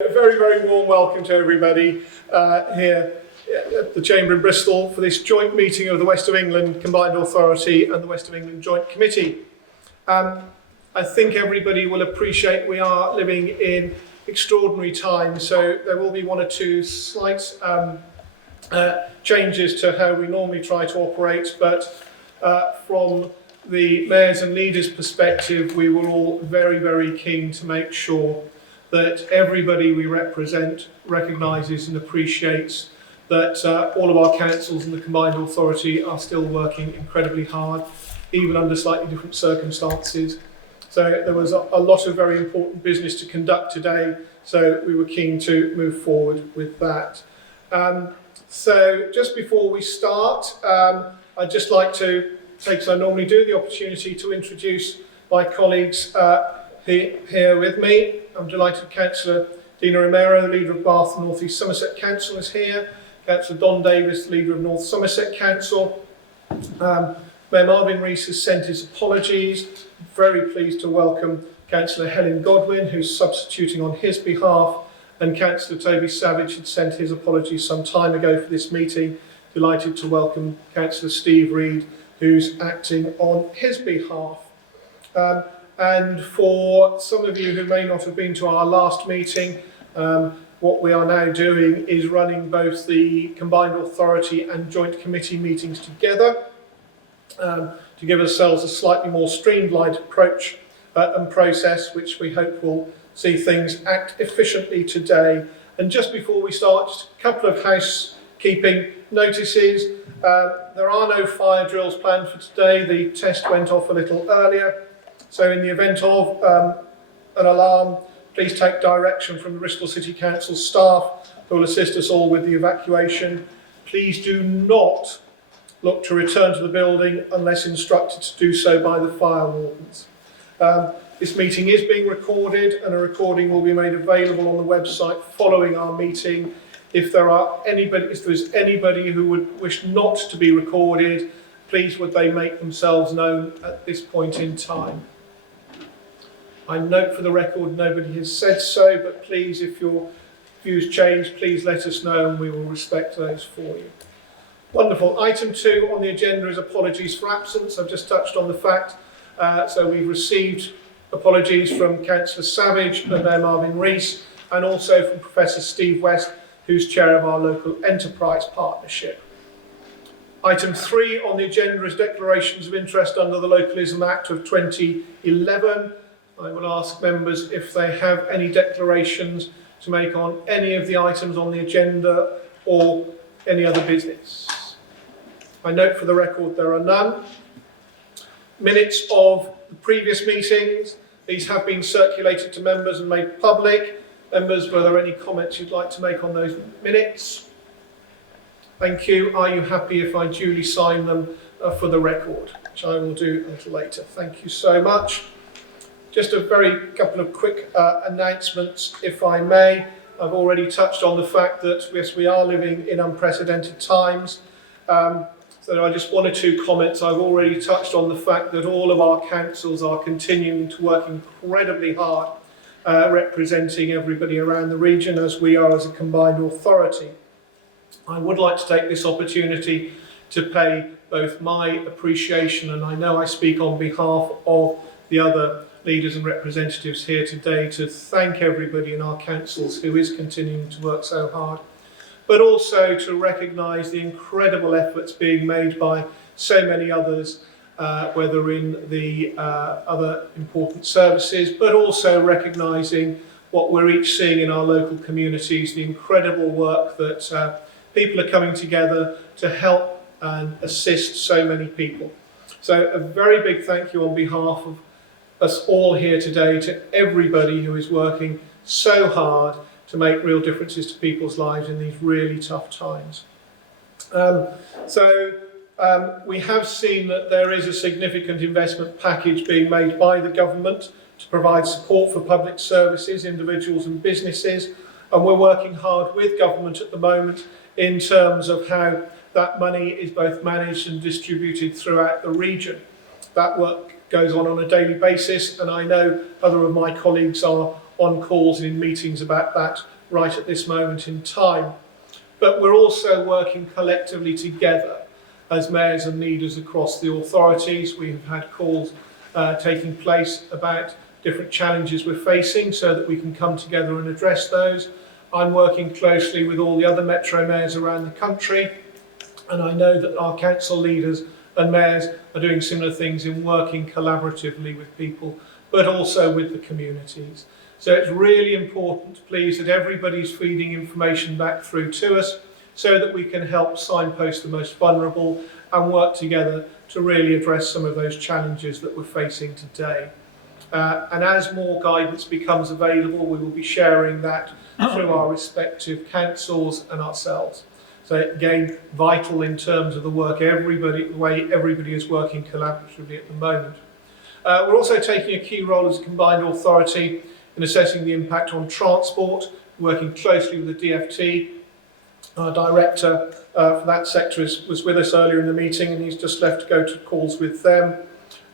A very, very warm welcome to everybody here at the Chamber in Bristol for this joint meeting of the West of England Combined Authority and the West of England Joint Committee. I think everybody will appreciate we are living in extraordinary times, so there will be one or two slight changes to how we normally try to operate, but from the mayors and leaders' perspective, we were all very, very keen to make sure that everybody we represent recognises and appreciates that all of our councils and the Combined Authority are still working incredibly hard, even under slightly different circumstances. So there was a lot of very important business to conduct today, so we were keen to move forward with that. So just before we start, I'd just like to take, as I normally do, the opportunity to introduce my colleagues here with me. I'm delighted Councillor Dina Romero, the leader of Bath and North East Somerset Council, is here. Councillor Don Davis, leader of North Somerset Council. Mayor Marvin Rees has sent his apologies. Very pleased to welcome Councillor Helen Godwin, who's substituting on his behalf, and Councillor Toby Savage had sent his apologies some time ago for this meeting. Delighted to welcome Councillor Steve Reed, who's acting on his behalf. And for some of you who may not have been to our last meeting, what we are now doing is running both the Combined Authority and Joint Committee meetings together to give ourselves a slightly more streamlined approach and process, which we hope will see things act efficiently today. And just before we start, just a couple of housekeeping notices. There are no fire drills planned for today. The test went off a little earlier. So in the event of an alarm, please take direction from the Bristol City Council staff who will assist us all with the evacuation. Please do not look to return to the building unless instructed to do so by the fire wardens. This meeting is being recorded, and a recording will be made available on the website following our meeting. If there is anybody who would wish not to be recorded, please would they make themselves known at this point in time. I note for the record nobody has said so, but please, if your views change, please let us know and we will respect those for you. Wonderful. Item 2 on the agenda is apologies for absence. I've just touched on the fact. So we've received apologies from Councillor Savage and Mayor Marvin Rees, and also from Professor Steve West, who's chair of our local enterprise partnership. Item 3 on the agenda is declarations of interest under the Localism Act of 2011. I will ask members if they have any declarations to make on any of the items on the agenda or any other business. I note for the record there are none. Minutes of the previous meetings, these have been circulated to members and made public. Members, were there any comments you'd like to make on those minutes? Thank you. Are you happy if I duly sign them for the record, which I will do a little later? Thank you so much. Just a very couple of quick announcements, if I may. I've already touched on the fact that, yes, we are living in unprecedented times. So I just one or two comments. I've already touched on the fact that all of our councils are continuing to work incredibly hard, representing everybody around the region as we are as a combined authority. I would like to take this opportunity to pay both my appreciation, and I know I speak on behalf of the other leaders and representatives here today, to thank everybody in our councils who is continuing to work so hard, but also to recognise the incredible efforts being made by so many others, whether in the other important services, but also recognising what we're each seeing in our local communities, the incredible work that people are coming together to help and assist so many people. So a very big thank you on behalf of us all here today to everybody who is working so hard to make real differences to people's lives in these really tough times. We have seen that there is a significant investment package being made by the government to provide support for public services, individuals and businesses, and we're working hard with government at the moment in terms of how that money is both managed and distributed throughout the region. That work goes on a daily basis, and I know other of my colleagues are on calls and in meetings about that right at this moment in time. But we're also working collectively together as mayors and leaders across the authorities. We have had calls taking place about different challenges we're facing so that we can come together and address those. I'm working closely with all the other metro mayors around the country, and I know that our council leaders and mayors are doing similar things in working collaboratively with people, but also with the communities. So it's really important, please, that everybody's feeding information back through to us so that we can help signpost the most vulnerable and work together to really address some of those challenges that we're facing today. And as more guidance becomes available, we will be sharing that through our respective councils and ourselves. So again, vital in terms of the work the way everybody is working collaboratively at the moment. We're also taking a key role as a combined authority in assessing the impact on transport, working closely with the DFT. Our director for that sector was with us earlier in the meeting, and he's just left to go to calls with them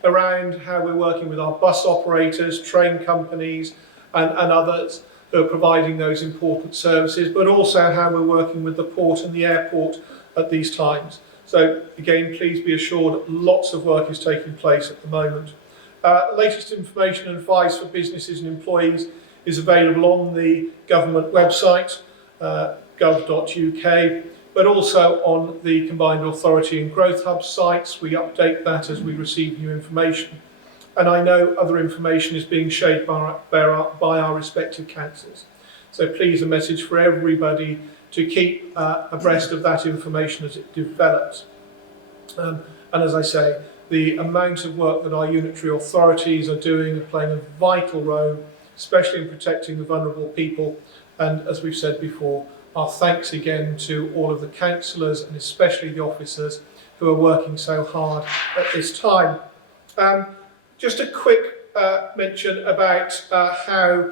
around how we're working with our bus operators, train companies and others who are providing those important services, but also how we're working with the port and the airport at these times. So again, please be assured that lots of work is taking place at the moment. Latest information and advice for businesses and employees is available on the government website, gov.uk, but also on the Combined Authority and Growth Hub sites. We update that as we receive new information. And I know other information is being shared by our respective councils. So please, a message for everybody to keep abreast of that information as it develops. And as I say, the amount of work that our unitary authorities are doing are playing a vital role, especially in protecting the vulnerable people. And as we've said before, our thanks again to all of the councillors and especially the officers who are working so hard at this time. Just a quick mention about how,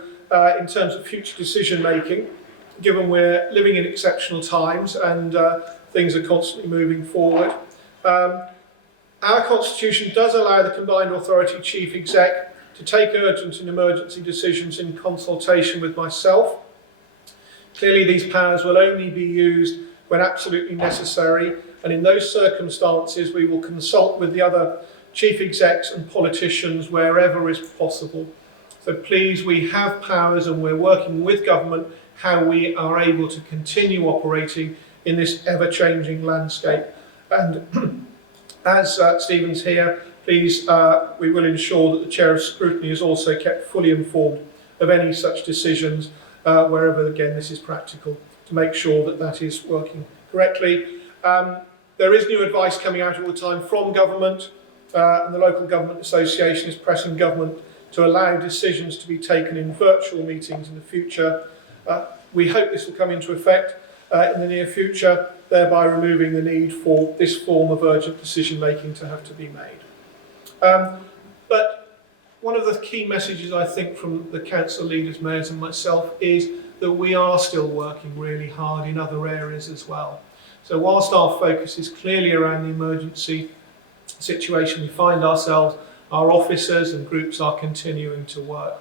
in terms of future decision making, given we're living in exceptional times and things are constantly moving forward, our constitution does allow the Combined Authority Chief Exec to take urgent and emergency decisions in consultation with myself. Clearly, these powers will only be used when absolutely necessary, and in those circumstances we will consult with the other chief execs and politicians wherever is possible. So please, we have powers and we're working with government how we are able to continue operating in this ever-changing landscape. And as Stephen's here, please, we will ensure that the Chair of Scrutiny is also kept fully informed of any such decisions wherever, again, this is practical, to make sure that that is working correctly. There is new advice coming out all the time from government, and the Local Government Association is pressing government to allow decisions to be taken in virtual meetings in the future. We hope this will come into effect in the near future, thereby removing the need for this form of urgent decision making to have to be made. But one of the key messages, I think, from the council leaders, mayors and myself is that we are still working really hard in other areas as well. So whilst our focus is clearly around the emergency situation we find ourselves, our officers and groups are continuing to work.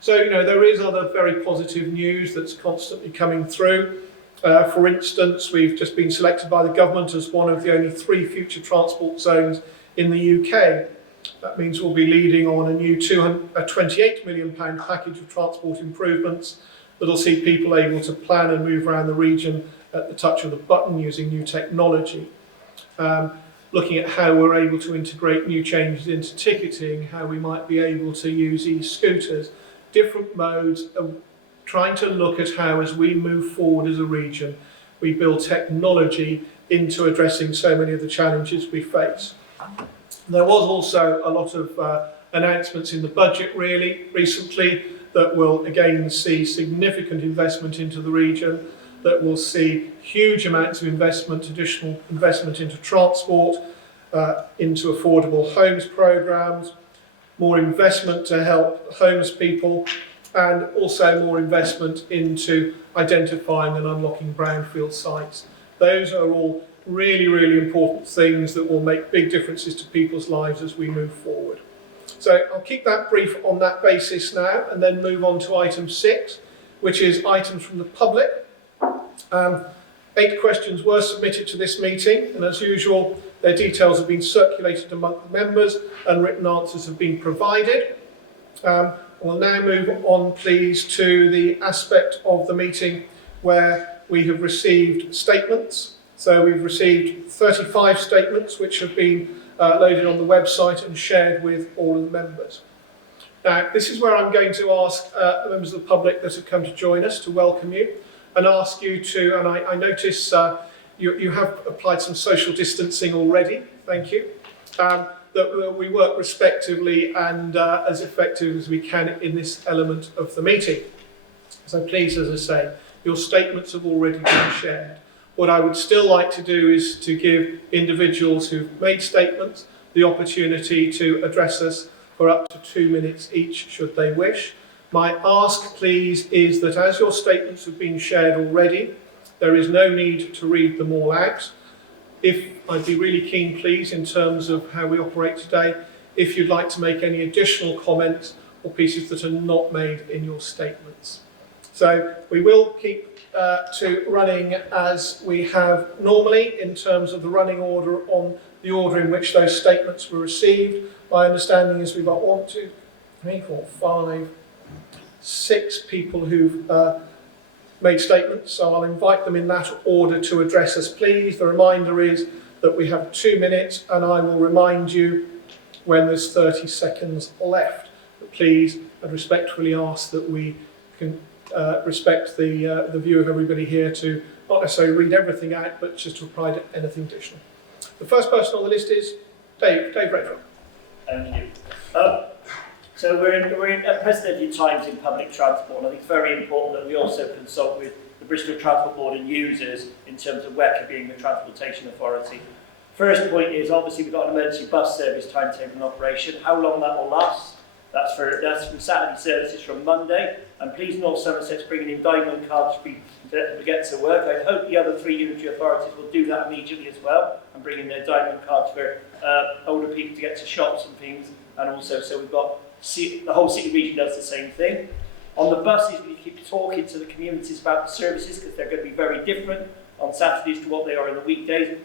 So, there is other very positive news that's constantly coming through. For instance, we've just been selected by the government as one of the only 3 future transport zones in the UK. That means we'll be leading on a new £28 million package of transport improvements that'll see people able to plan and move around the region at the touch of the button using new technology. Looking at how we're able to integrate new changes into ticketing, how we might be able to use e-scooters, different modes, of trying to look at how, as we move forward as a region, we build technology into addressing so many of the challenges we face. There was also a lot of announcements in the budget recently that will again see significant investment into the region, that will see huge amounts of investment, additional investment into transport, into affordable homes programs, more investment to help homeless people, and also more investment into identifying and unlocking brownfield sites. Those are all really, really important things that will make big differences to people's lives as we move forward. So I'll keep that brief on that basis now and then move on to item 6, which is items from the public. 8 questions were submitted to this meeting, and as usual, their details have been circulated among the members and written answers have been provided. We'll now move on, please, to the aspect of the meeting where we have received statements. So we've received 35 statements which have been loaded on the website and shared with all of the members. Now, this is where I'm going to ask the members of the public that have come to join us to welcome you and ask you to, and I notice you have applied some social distancing already, thank you, that we work respectively and as effective as we can in this element of the meeting. So please, as I say, your statements have already been shared. What I would still like to do is to give individuals who've made statements the opportunity to address us for up to 2 minutes each, should they wish. My ask, please, is that as your statements have been shared already, there is no need to read them all out. I'd be really keen, please, in terms of how we operate today, if you'd like to make any additional comments or pieces that are not made in your statements. So we will keep to running as we have normally in terms of the running order on the order in which those statements were received. My understanding is we've got 1, 2, 3, 4, 5, 6 people who've made statements, so I'll invite them in that order to address us, please. The reminder is that we have 2 minutes, and I will remind you when there's 30 seconds left. But please, I'd respectfully ask that we can respect the view of everybody here to not necessarily read everything out, but just to provide anything additional. The first person on the list is Dave Redford. Thank you. So we're in unprecedented times in public transport, and I think it's very important that we also consult with the Bristol Transport Board and users in terms of WECA being the transportation authority. First point is, obviously, we've got an emergency bus service timetable in operation. How long that will last? That's from Saturday services from Monday, and please North Somerset's bringing in diamond cards to get to work. I hope the other 3 unitary authorities will do that immediately as well, and bring in their diamond cards for older people to get to shops and things, and also so we've got the whole city region does the same thing. On the buses, we keep talking to the communities about the services because they're going to be very different on Saturdays to what they are in the weekdays.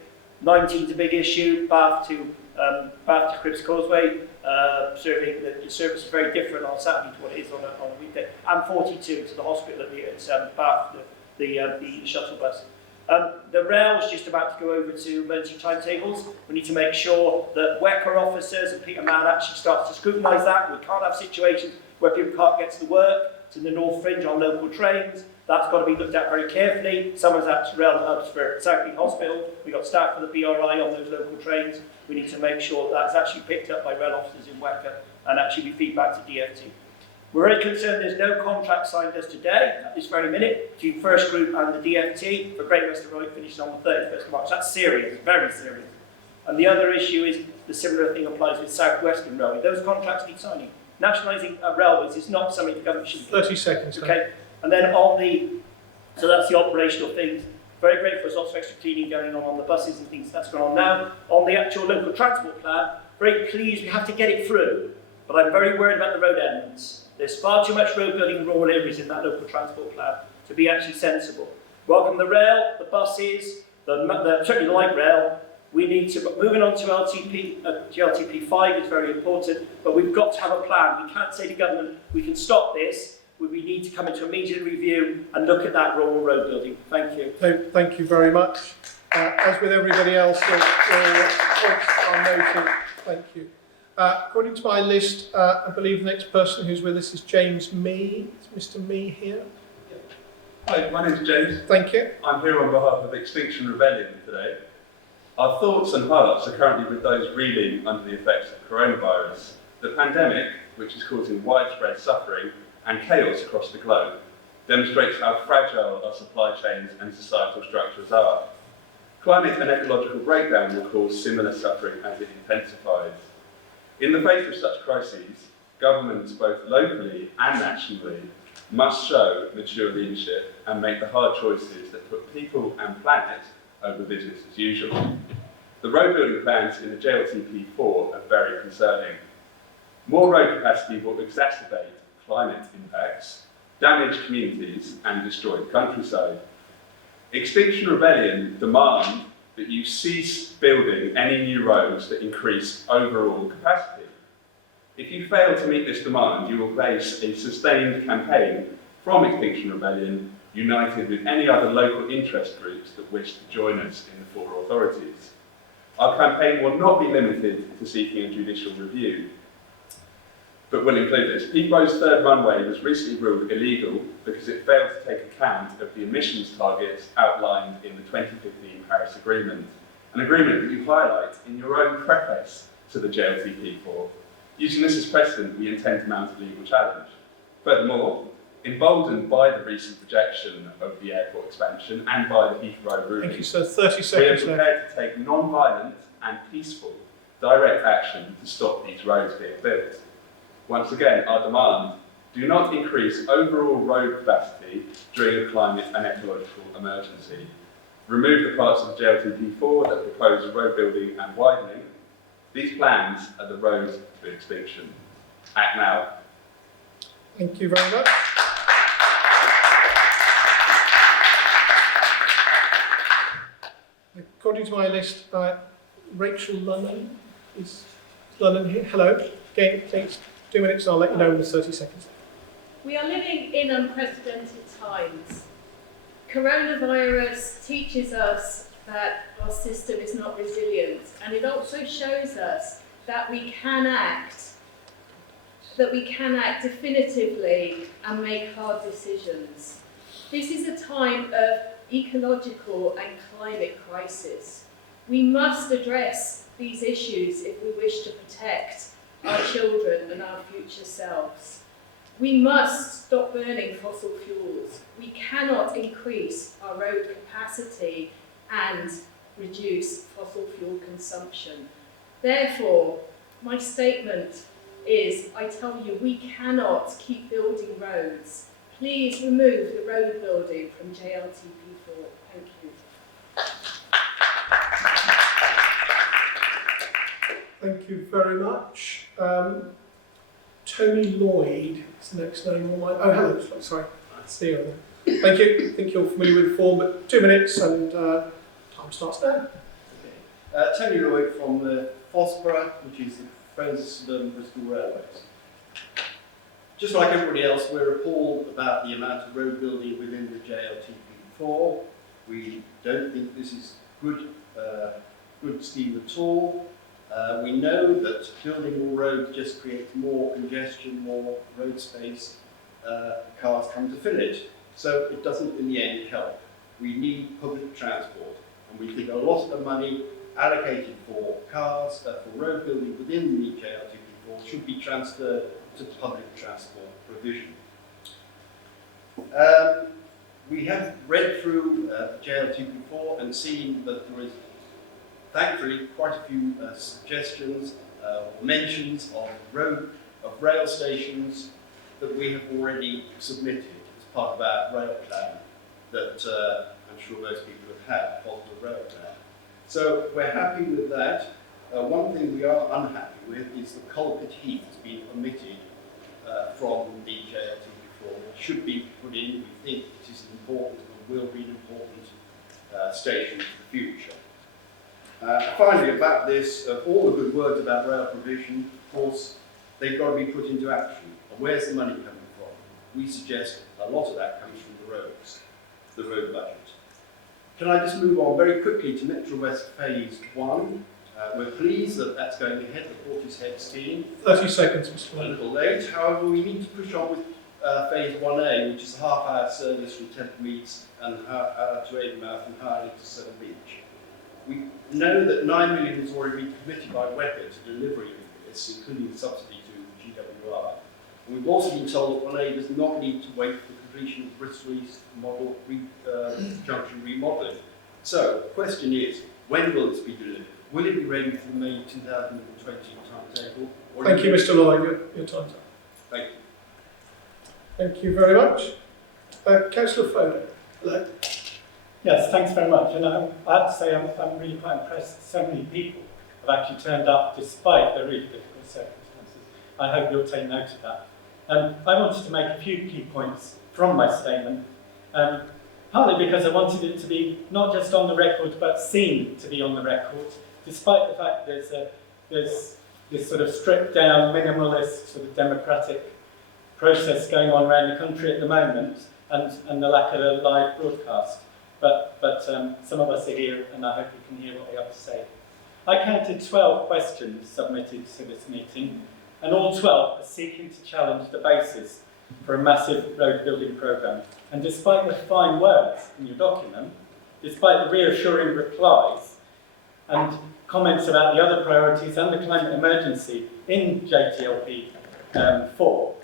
19's a big issue, Bath to Cribs Causeway, serving the service is very different on Saturday to what it is on a weekday. And 42 to the hospital at Bath, the shuttle bus. The rail is just about to go over to emergency timetables. We need to make sure that WECA officers and Peter Mann actually starts to scrutinise that. We can't have situations where people can't get to the work. It's in the North Fringe on local trains. That's got to be looked at very carefully. Someone's at rail hubs for Southgate Hospital. We've got staff for the BRI on those local trains. We need to make sure that's actually picked up by rail officers in WECA and actually be feedback to DFT. We're very concerned there's no contract signed as today, at this very minute, between First Group and the DFT for Great Western Road finishing on the 31st of March. That's serious, very serious. And the other issue is the similar thing applies with South Western Railway. Those contracts need signing. Nationalising railways is not something the government should do. 30 seconds. Okay, and then so that's the operational things. Very grateful there's lots of extra cleaning going on the buses and things that's going on now. On the actual local transport plan, very pleased we have to get it through, but I'm very worried about the road elements. There's far too much road building in rural areas in that local transport plan to be actually sensible. Welcome the rail, the buses, certainly the light rail. We need to, moving on to GLTP 5 is very important, but we've got to have a plan. We can't say to government, we can stop this. We need to come into immediate review and look at that rural road building. Thank you. Thank you very much. As with everybody else, your points are noted. Thank you. According to my list, I believe the next person who's with us is James Mee. Is Mr. Mee here? Hi, my name's James. Thank you. I'm here on behalf of Extinction Rebellion today. Our thoughts and hearts are currently with those reeling under the effects of coronavirus, the pandemic, which is causing widespread suffering and chaos across the globe, demonstrates how fragile our supply chains and societal structures are. Climate and ecological breakdown will cause similar suffering as it intensifies. In the face of such crises, governments both locally and nationally must show mature leadership and make the hard choices that put people and planet over business as usual. The road building plans in the JLTP4 are very concerning. More road capacity will exacerbate climate impacts, damage communities and destroy the countryside. Extinction Rebellion demand that you cease building any new roads that increase overall capacity. If you fail to meet this demand, you will face a sustained campaign from Extinction Rebellion, united with any other local interest groups that wish to join us in the four authorities. Our campaign will not be limited to seeking a judicial review, but will include this. Heathrow's third runway was recently ruled illegal because it failed to take account of the emissions targets outlined in the 2015 Paris Agreement, an agreement that you highlight in your own preface to the JLTP4. Using this as precedent, we intend to mount a legal challenge. Furthermore, emboldened by the recent rejection of the airport expansion and by the Heathrow ruling, Thank you, sir. 30 we are seconds left. prepared to take non-violent and peaceful direct action to stop these roads being built. Once again, our demand: do not increase overall road capacity during a climate and ecological emergency. Remove the parts of the JLTP4 that propose road building and widening. These plans are the road to extinction. Act now. Thank you very much. According to my list, Rachel Lunnan is Lunnan here. Hello. Again, please, 2 minutes and I'll let you know in the 30 seconds. We are living in unprecedented times. Coronavirus teaches us that our system is not resilient, and it also shows us that we can act definitively and make hard decisions. This is a time of ecological and climate crisis. We must address these issues if we wish to protect our children and our future selves. We must stop burning fossil fuels. We cannot increase our road capacity and reduce fossil fuel consumption. Therefore, my statement is, I tell you, we cannot keep building roads. Please remove the road building from JLTP4. Thank you. Thank you very much. Tony Lloyd is the next name on my... Oh, hello. Sorry. I see you. Thank you. I think you're familiar with the form, but 2 minutes and time starts now. Okay. Tony Lloyd from the Prosperous, which is the Friends of Suburban Bristol Railways. Just like everybody else, we're appalled about the amount of road building within the JLTP4. We don't think this is good scheme at all. We know that building more roads just creates more congestion, more road space. Cars come to fill it. So it doesn't, in the end, help. We need public transport. And we think a lot of the money allocated for cars, for road building within the JLTP4 should be transferred to public transport provision. We have read through JLTP4 and seen that there is, thankfully, quite a few suggestions, mentions of rail stations that we have already submitted as part of our rail plan that I'm sure most people have had, positive rail plan. So we're happy with that. One thing we are unhappy with is the Culpit Heath has been omitted from the JLTP4. It should be put in. We think it is important and will be an important station for the future. Finally, about this, all the good words about rail provision, of course, they've got to be put into action. And where's the money coming from? We suggest a lot of that comes from the roads, the road budget. Can I just move on very quickly to Metro West Phase 1? We're pleased that that's going ahead, the Portishead scheme. 30 seconds, Mr. A Lloyd. little late, however, we need to push on with Phase 1A, which is a half-hour service from Templemeads and to Avonmouth and Harley to Severn Beach. We know that 9 million has already been committed by WECA to delivery of this, including the subsidy to GWR. And we've also been told that 1A does not need to wait for the completion of Bristol East model junction remodelling. So, the question is, when will this be delivered? Will it be ready for the May 2020 timetable? Thank you, Mr. Lloyd. Your time's up. Thank you. Thank you very much. Councillor Foden. Hello. Yes, thanks very much. And I have to say, I'm really quite impressed. So many people have actually turned up despite the really difficult circumstances. I hope you'll take note of that. I wanted to make a few key points from my statement, partly because I wanted it to be not just on the record, but seen to be on the record, despite the fact there's this sort of stripped down, minimalist, sort of democratic process going on around the country at the moment, and the lack of a live broadcast. But some of us are here, and I hope you can hear what they have to say. I counted 12 questions submitted to this meeting, and all 12 are seeking to challenge the basis for a massive road building programme. And despite the fine words in your document, despite the reassuring replies and comments about the other priorities and the climate emergency in JTLP 4,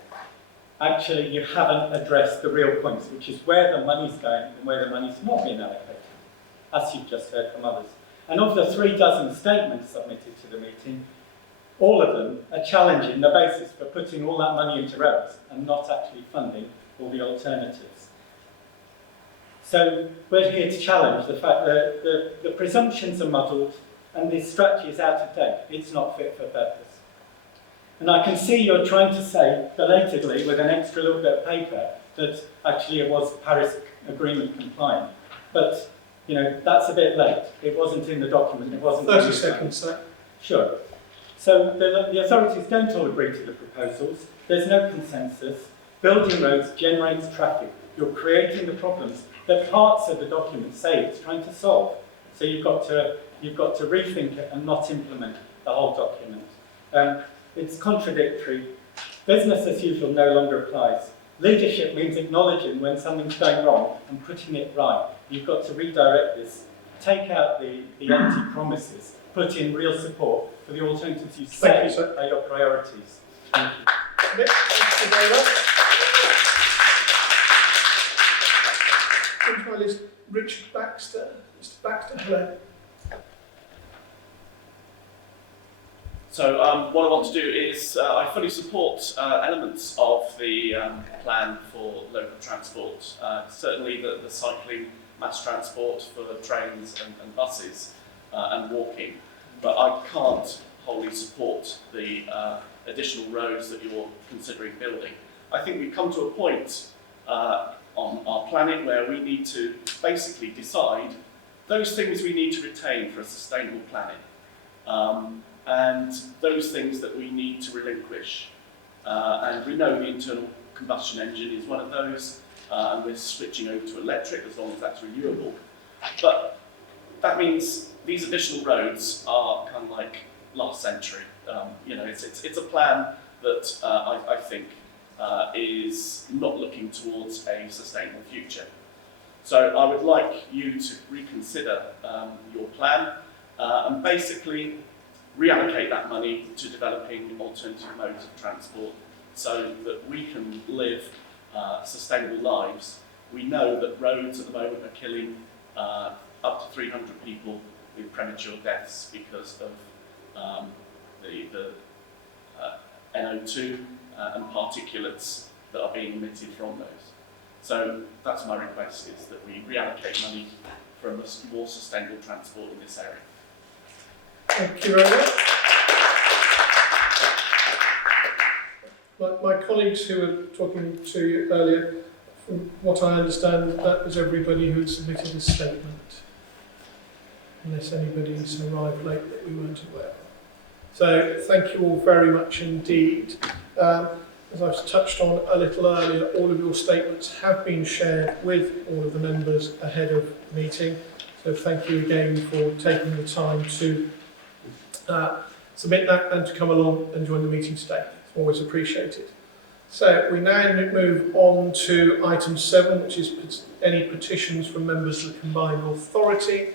actually you haven't addressed the real points, which is where the money's going and where the money's not being allocated, as you've just heard from others. And of the 36 statements submitted to the meeting, all of them are challenging the basis for putting all that money into roads and not actually funding all the alternatives. So we're here to challenge the fact that the presumptions are muddled and the strategy is out of date. It's not fit for purpose. And I can see you're trying to say, belatedly, with an extra little bit of paper, that actually it was Paris Agreement compliant. But, you know, that's a bit late. It wasn't in the document. It wasn't. 30 seconds, sir. Sure. So the authorities don't all agree to the proposals. There's no consensus. Building roads generates traffic. You're creating the problems that parts of the document say it's trying to solve. So you've got to rethink it and not implement the whole document. It's contradictory. Business as usual no longer applies. Leadership means acknowledging when something's going wrong and putting it right. You've got to redirect this. Take out the empty promises. Put in real support for the alternatives you say are your priorities. Thank you. Nick, thank you very much. Into my list, Richard Baxter. Mr. Baxter, hello. So what I want to do is I fully support elements of the plan for local transport. Certainly the cycling, mass transport for trains and buses and walking. But I can't wholly support the additional roads that you're considering building. I think we've come to a point on our planet where we need to basically decide those things we need to retain for a sustainable planet. And those things that we need to relinquish. And we know the internal combustion engine is one of those, and we're switching over to electric as long as that's renewable. But that means these additional roads are kind of like last century. You know, it's a plan that I think is not looking towards a sustainable future. So I would like you to reconsider your plan and basically reallocate that money to developing alternative modes of transport so that we can live sustainable lives. We know that roads at the moment are killing up to 300 people with premature deaths because of the NO2 and particulates that are being emitted from those. So that's my request, is that we reallocate money for a more sustainable transport in this area. Thank you very much. My colleagues who were talking to you earlier, from what I understand, that was everybody who had submitted a statement. Unless anybody has arrived late that we weren't aware of. So thank you all very much indeed. As I've touched on a little earlier, all of your statements have been shared with all of the members ahead of the meeting. So thank you again for taking the time to submit that and to come along and join the meeting today. It's always appreciated. So we now move on to item 7, which is any petitions from members of the combined authority.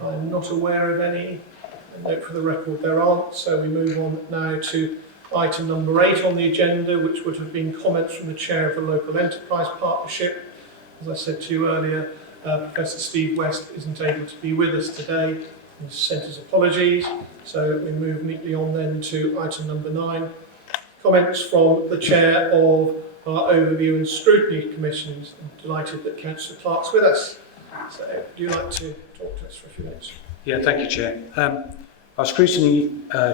I'm not aware of any. I note for the record there aren't. So we move on now to item number 8 on the agenda, which would have been comments from the chair of the Local Enterprise Partnership. As I said to you earlier, Professor Steve West isn't able to be with us today. He's sent his apologies. So we move neatly on then to item number 9. Comments from the chair of our Overview and Scrutiny Commissions. I'm delighted that Councillor Clark's with us. So would you like to talk to us for a few minutes? Yeah, thank you, Chair. Our Scrutiny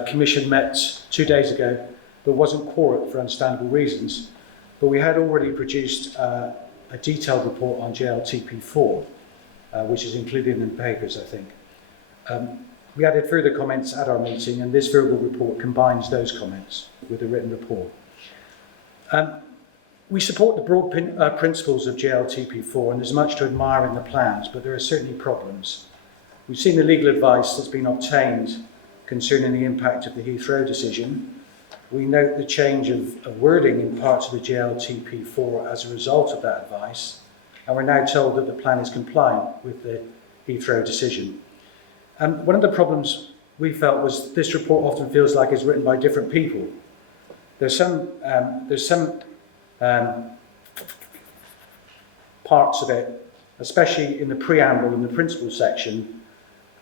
Commission met 2 days ago but wasn't quorate for understandable reasons. But we had already produced a detailed report on JLTP4, which is included in the papers, I think. We added further comments at our meeting, and this verbal report combines those comments with the written report. We support the broad principles of JLTP4, and there's much to admire in the plans, but there are certainly problems. We've seen the legal advice that's been obtained concerning the impact of the Heathrow decision. We note the change of wording in parts of the JLTP4 as a result of that advice, and we're now told that the plan is compliant with the Heathrow decision. One of the problems we felt was this report often feels like it's written by different people. There's some parts of it, especially in the preamble in the principle section,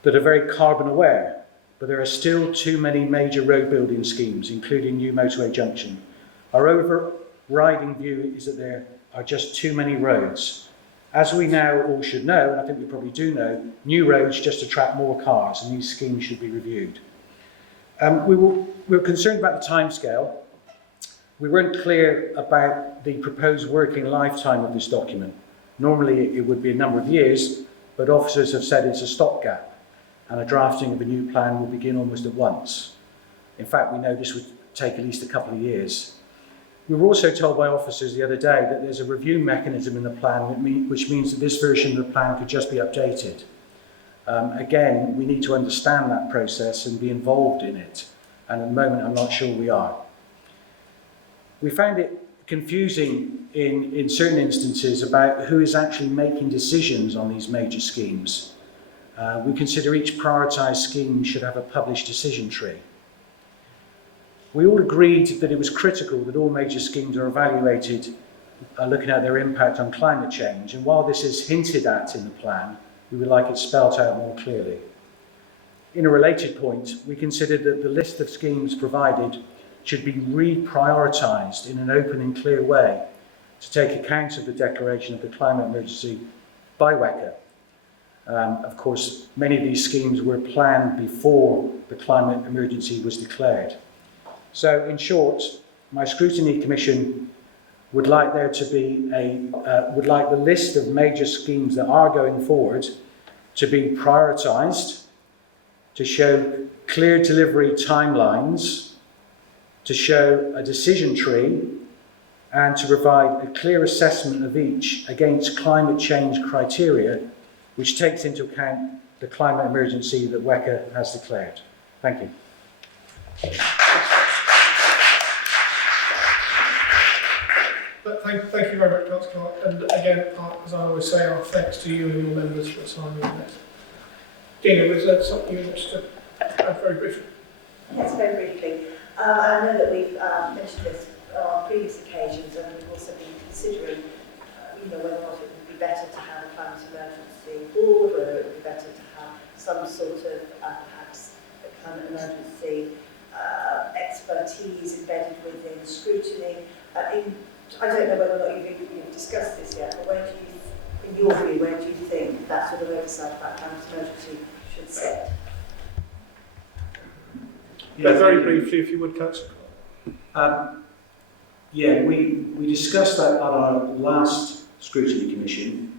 that are very carbon aware, but there are still too many major road building schemes, including new motorway junction. Our overriding view is that there are just too many roads. As we now all should know, and I think we probably do know, new roads just attract more cars, and these schemes should be reviewed. We were concerned about the timescale. We weren't clear about the proposed working lifetime of this document. Normally it would be a number of years, but officers have said it's a stopgap, and a drafting of a new plan will begin almost at once. In fact, we know this would take at least a couple of years. We were also told by officers the other day that there's a review mechanism in the plan, which means that this version of the plan could just be updated. Again, we need to understand that process and be involved in it, and at the moment I'm not sure we are. We found it confusing in certain instances about who is actually making decisions on these major schemes. We consider each prioritised scheme should have a published decision tree. We all agreed that it was critical that all major schemes are evaluated looking at their impact on climate change, and while this is hinted at in the plan, we would like it spelt out more clearly. In a related point, we considered that the list of schemes provided should be reprioritised in an open and clear way to take account of the declaration of the climate emergency by WECA. Of course, many of these schemes were planned before the climate emergency was declared. So, in short, my scrutiny commission would like there to be would like the list of major schemes that are going forward to be prioritised, to show clear delivery timelines, to show a decision tree, and to provide a clear assessment of each against climate change criteria, which takes into account the climate emergency that WECA has declared. Thank you. Thank you very much, Councillor Clark. And again, as I always say, our thanks to you and your members for signing on it. Dina, was there something you wanted to add very briefly? Yes, very briefly. I know that we've mentioned this on previous occasions, and we've also been considering, whether or not it would be better to have a climate emergency board, whether it would be better to have some sort of perhaps a climate emergency expertise embedded within scrutiny. I don't know whether or not you've discussed this yet, but where do you, in your view, where do you think that sort of oversight about climate emergency should sit? Yeah, very briefly, if you would, Councillor. Yeah, we discussed that at our last scrutiny commission.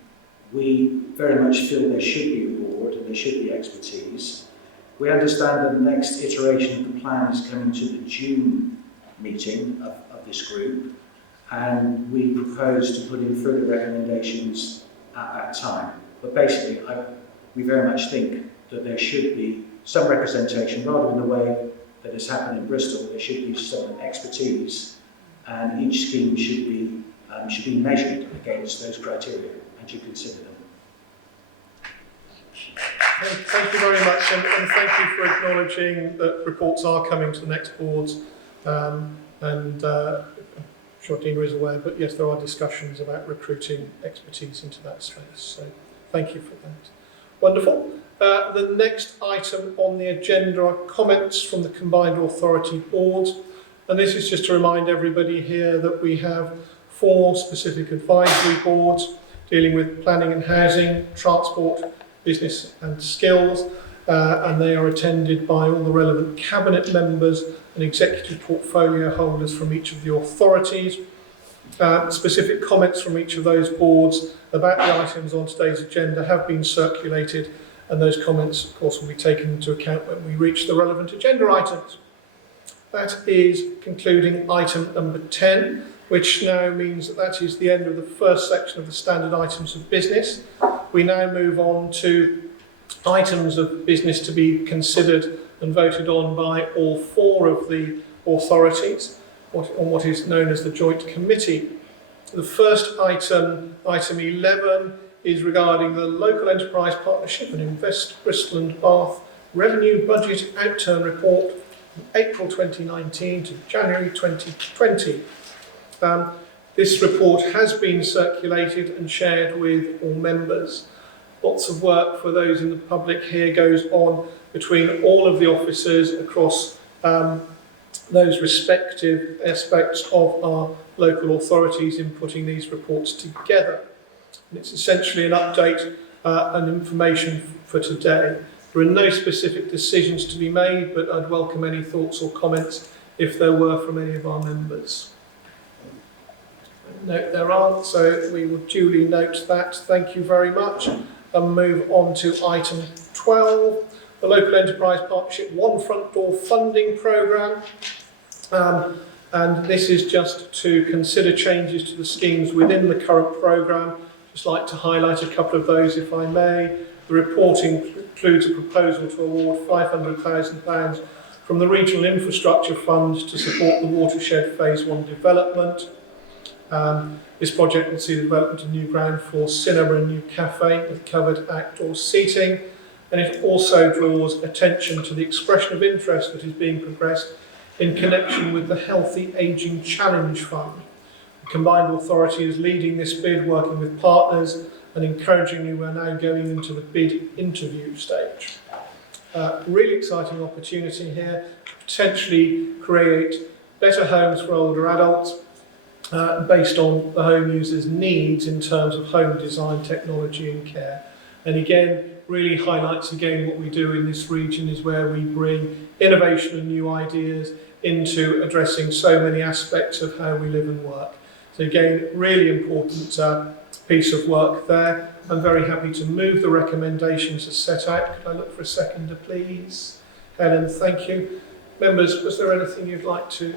We very much feel there should be a board and there should be expertise. We understand that the next iteration of the plan is coming to the June meeting of this group, and we propose to put in further recommendations at that time. But basically, we very much think that there should be some representation, rather than the way that has happened in Bristol. There should be some expertise, and each scheme should be measured against those criteria, and should consider them. Thank you very much, and thank you for acknowledging that reports are coming to the next boards. I'm sure Dina is aware, but yes, there are discussions about recruiting expertise into that space. So thank you for that. Wonderful. The next item on the agenda are comments from the Combined Authority Board. And this is just to remind everybody here that we have 4 specific advisory boards dealing with planning and housing, transport, business and skills. And they are attended by all the relevant cabinet members and executive portfolio holders from each of the authorities. Specific comments from each of those boards about the items on today's agenda have been circulated, and those comments, of course, will be taken into account when we reach the relevant agenda items. That is concluding item number 10, which now means that that is the end of the first section of the standard items of business. We now move on to items of business to be considered and voted on by all 4 of the authorities on what is known as the Joint Committee. The first item, item 11, is regarding the Local Enterprise Partnership and Invest Bristol and Bath Revenue Budget Outturn Report from April 2019 to January 2020. This report has been circulated and shared with all members. Lots of work for those in the public here goes on between all of the officers across those respective aspects of our local authorities in putting these reports together. And it's essentially an update and information for today. There are no specific decisions to be made, but I'd welcome any thoughts or comments if there were from any of our members. No, there aren't, so we will duly note that. Thank you very much. And move on to item 12, the Local Enterprise Partnership One Front Door Funding Programme. And this is just to consider changes to the schemes within the current programme. Just like to highlight a couple of those, if I may. The report includes a proposal to award £500,000 from the Regional Infrastructure Fund to support the Watershed Phase 1 development. This project will see the development of new ground floor cinema and new cafe with covered outdoor seating, and it also draws attention to the expression of interest that is being progressed in connection with the Healthy Ageing Challenge Fund. The combined authority is leading this bid, working with partners, and encouragingly we're now going into the bid interview stage. Really exciting opportunity here to potentially create better homes for older adults, based on the home user's needs in terms of home design, technology and care. And again, really highlights again what we do in this region is where we bring innovation and new ideas into addressing so many aspects of how we live and work. So again, really important piece of work there. I'm very happy to move the recommendations as set out. Could I look for a seconder, please? Helen, thank you. Members, was there anything you'd like to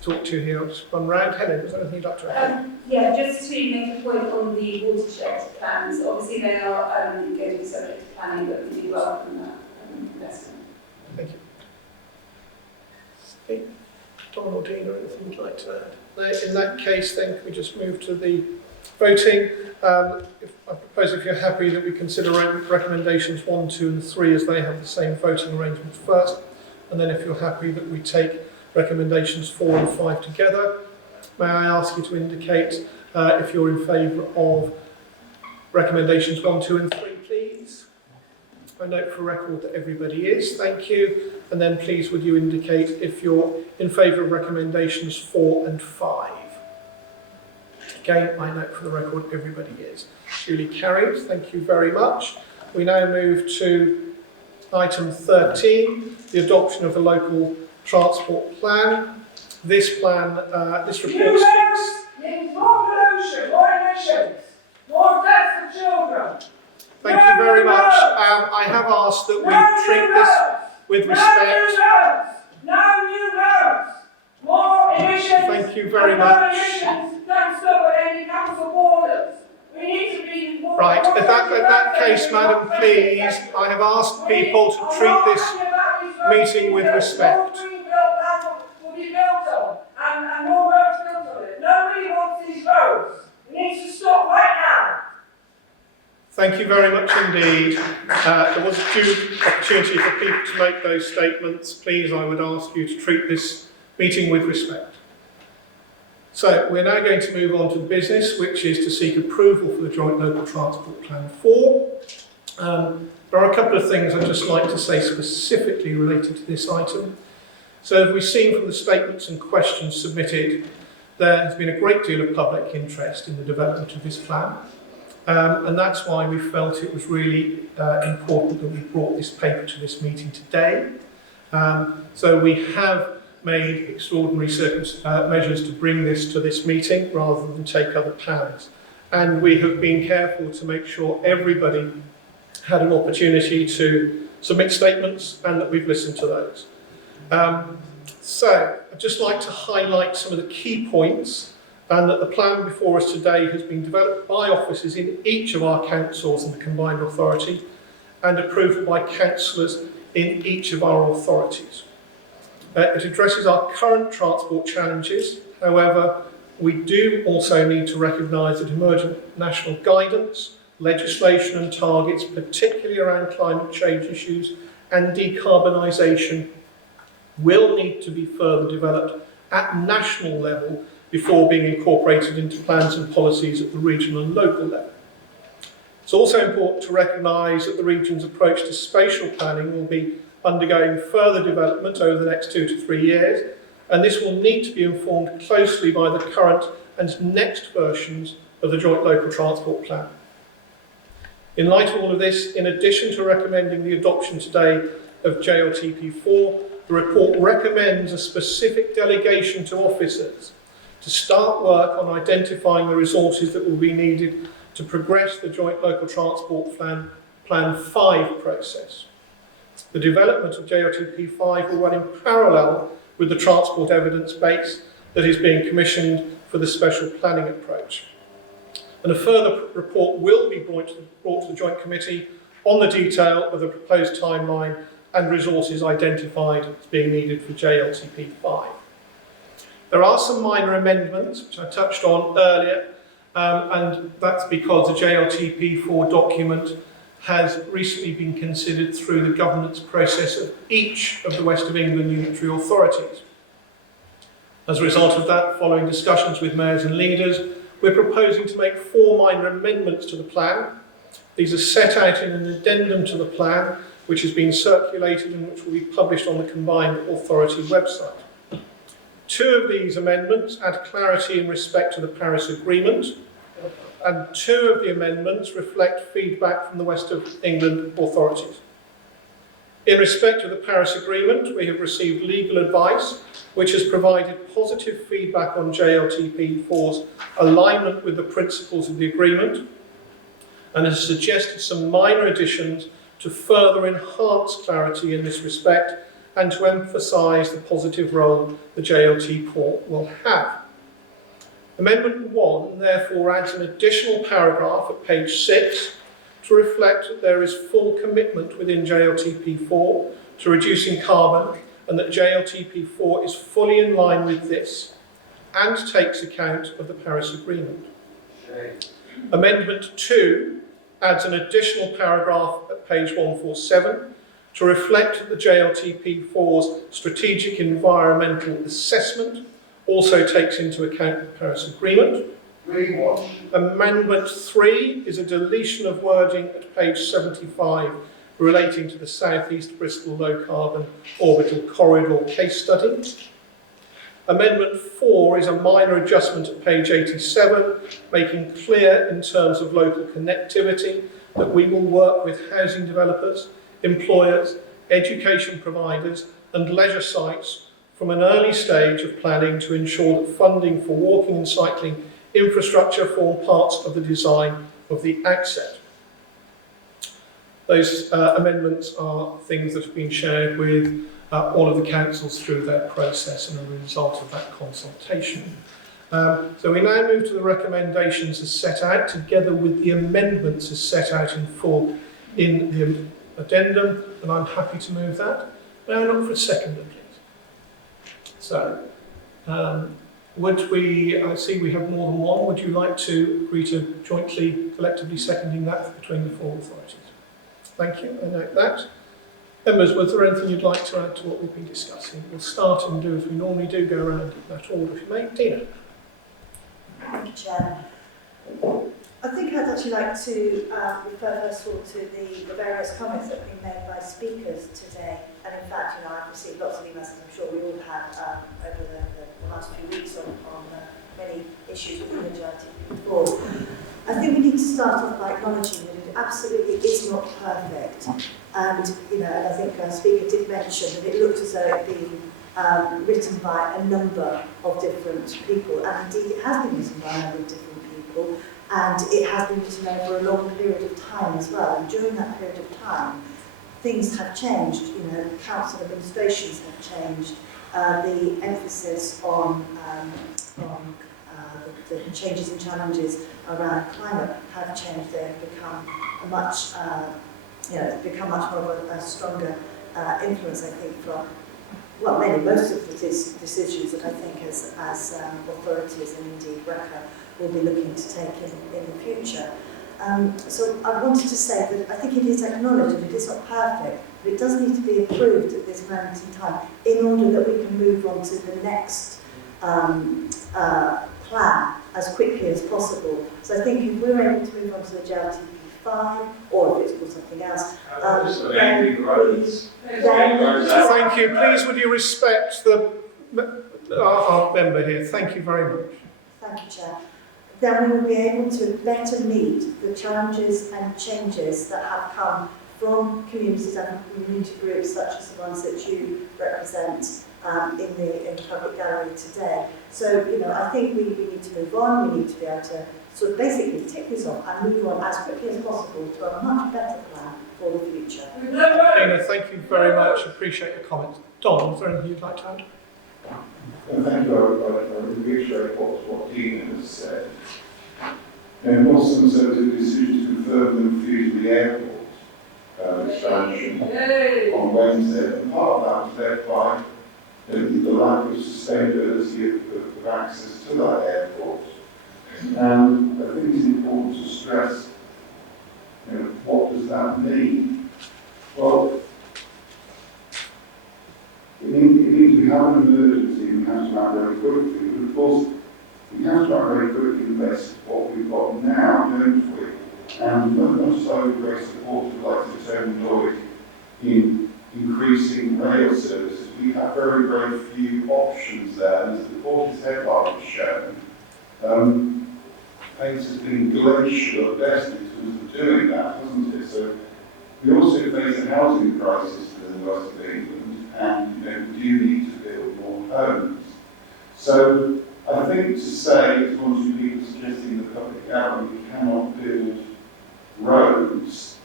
talk to here? I'll just run round. Helen, was there anything you'd like to add? Yeah, just to make a point on the watershed plans. Obviously, they are going to be subject to planning, but we do welcome that investment. Thank you. Steve, Tom or Dean, or anything you'd like to add? No, in that case, then, can we just move to the voting? I propose, if you're happy, that we consider recommendations 1, 2 and 3 as they have the same voting arrangements first, and then if you're happy that we take recommendations 4 and 5 together. May I ask you to indicate if you're in favour of recommendations 1, 2 and 3, please? I note for record that everybody is. Thank you. And then please would you indicate if you're in favour of recommendations 4 and 5? Again, I note for the record everybody is. Duly carried. Thank you very much. We now move to item 13, the adoption of the local transport plan. This plan, this report speaks. More pollution, more emissions, more deaths of children. Thank you very much. I have asked that we treat this with respect. No new roads. More emissions. Thank you very much. Emissions don't stop at any council borders. We need to be more. Right, in that case, madam, please, I have asked people to treat this meeting with respect. And more roads built on it. Nobody wants these roads. It needs to stop right now. Thank you very much indeed. There was a due opportunity for people to make those statements. Please, I would ask you to treat this meeting with respect. So, we're now going to move on to business, which is to seek approval for the Joint Local Transport Plan 4. There are a couple of things I'd just like to say specifically related to this item. So, as we've seen from the statements and questions submitted, there has been a great deal of public interest in the development of this plan. And that's why we felt it was really important that we brought this paper to this meeting today. So we have made extraordinary measures to bring this to this meeting rather than take other plans. And we have been careful to make sure everybody had an opportunity to submit statements and that we've listened to those. So I'd just like to highlight some of the key points, and that the plan before us today has been developed by officers in each of our councils and the combined authority and approved by councillors in each of our authorities. It addresses our current transport challenges. However, we do also need to recognise that emergent national guidance, legislation and targets, particularly around climate change issues and decarbonisation, will need to be further developed at national level before being incorporated into plans and policies at the regional and local level. It's also important to recognise that the region's approach to spatial planning will be undergoing further development over the next 2 to 3 years, and this will need to be informed closely by the current and next versions of the Joint Local Transport Plan. In light of all of this, in addition to recommending the adoption today of JLTP4, the report recommends a specific delegation to officers to start work on identifying the resources that will be needed to progress the Joint Local Transport Plan 5 process. The development of JLTP5 will run in parallel with the transport evidence base that is being commissioned for the special planning approach. And a further report will be brought to the Joint Committee on the detail of the proposed timeline and resources identified as being needed for JLTP5. There are some minor amendments, which I touched on earlier, and that's because the JLTP4 document has recently been considered through the governance process of each of the West of England unitary authorities. As a result of that, following discussions with mayors and leaders, we're proposing to make 4 minor amendments to the plan. These are set out in an addendum to the plan, which has been circulated and which will be published on the combined authority website. 2 of these amendments add clarity in respect to the Paris Agreement, and 2 of the amendments reflect feedback from the West of England authorities. In respect of the Paris Agreement, we have received legal advice which has provided positive feedback on JLTP4's alignment with the principles of the agreement and has suggested some minor additions to further enhance clarity in this respect and to emphasise the positive role the JLT4 will have. Amendment 1 therefore adds an additional paragraph at page 6 to reflect that there is full commitment within JLTP4 to reducing carbon and that JLTP4 is fully in line with this and takes account of the Paris Agreement. Okay. Amendment 2 adds an additional paragraph at page 147 to reflect that the JLTP4's strategic environmental assessment also takes into account the Paris Agreement. Amendment 3 is a deletion of wording at page 75 relating to the South East Bristol Low Carbon Orbital Corridor case study. Amendment 4 is a minor adjustment at page 87, making clear in terms of local connectivity that we will work with housing developers, employers, education providers and leisure sites from an early stage of planning to ensure that funding for walking and cycling infrastructure form parts of the design of the outset. Those amendments are things that have been shared with all of the councils through their process and as a result of that consultation. So we now move to the recommendations as set out, together with the amendments as set out in full in the addendum, and I'm happy to move that. May I look for a seconder, please? So, would we, I see we have more than one, would you like to agree to jointly, collectively seconding that between the 4 authorities? Thank you, I note that. Members, was there anything you'd like to add to what we've been discussing? We'll start and do as we normally do, go around in that order, if you may. Dina. Thank you, Chair. I think I'd actually like to refer first of all to the various comments that have been made by speakers today. And in fact, I've received lots of emails, as I'm sure we all have, over the last few weeks on many issues within the JLTP4. I think we need to start off by acknowledging that it absolutely is not perfect. And, and I think our speaker did mention that it looked as though it had been written by a number of different people, and indeed it has been written by a number of different people, and it has been written over a long period of time as well. And during that period of time, things have changed. You know, council administrations have changed. The emphasis on the changes and challenges around climate have changed. They have become a much, become much more of a stronger influence, I think, from, well, mainly most of the decisions that I think as authorities and indeed WECA will be looking to take in the future. So I wanted to say that I think it is acknowledged and it is not perfect, but it does need to be approved at this moment in time in order that we can move on to the next plan as quickly as possible. So I think if we're able to move on to the JLTP5, or if it's called something else, Thank you. Please would you respect our member here. Thank you very much. Thank you, Chair. Then we will be able to better meet the challenges and changes that have come from communities and community groups such as the ones that you represent in the public gallery today. So, you know, I think we need to move on. We need to be able to sort of basically tick this off and move on as quickly as possible to a much better plan for the future. Tina, thank you very much. Appreciate your comments. Don, is there anything you'd like to add? Thank you. I reiterate what Tina has said. North Somerset took a decision to confirm the refusal of the airport expansion on Wednesday, and part of that was led by the lack of sustainability of access to that airport. And I think it's important to stress, what does that mean? Well, it means we have an emergency and we have to act very quickly, but of course, we have to act very quickly and base what we've got now, don't we? And much as I would be very supportive, like to Tony Lloyd, in increasing rail services, we have very, very few options there. And as the Porter's headline has shown, pace has been glacial at best in terms of doing that, hasn't it? So we also face a housing crisis in the west of England, and we do need to build more homes. So I think to say, as one or two people suggesting in the public gallery, we cannot build roads,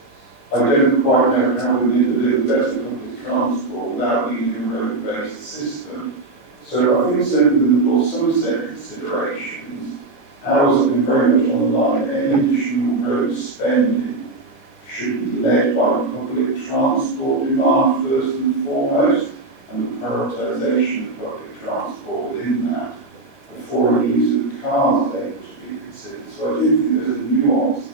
I don't quite know how we need to build better public transport without needing a road-based system. So I think certainly with the North Somerset considerations, ours have been very much on the line. Any additional road spending should be led by public transport demand first and foremost, and the prioritisation of public transport within that, before any use of cars is able to be considered. So I do think there's a nuanced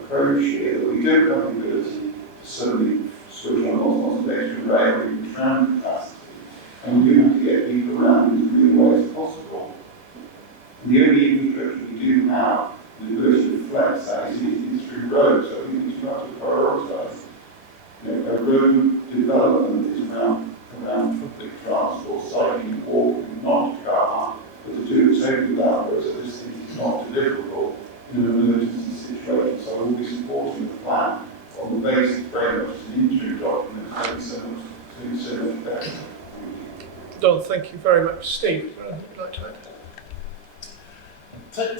approach here that we don't have the ability to suddenly switch on all sorts of extra rail or even tram capacity, and we do have to get people around in as green a way as possible. And the only infrastructure we do have the ability to flex that is through roads. So I think we should have to prioritise. A road development is around public transport, cycling, walking, not car, but to do it safely without roads. So this thing is not deliverable in an emergency situation. So I will be supporting the plan on the basis very much as an interim document. Thank you so much better. Don, thank you very much. Steve, is there anything you'd like to add?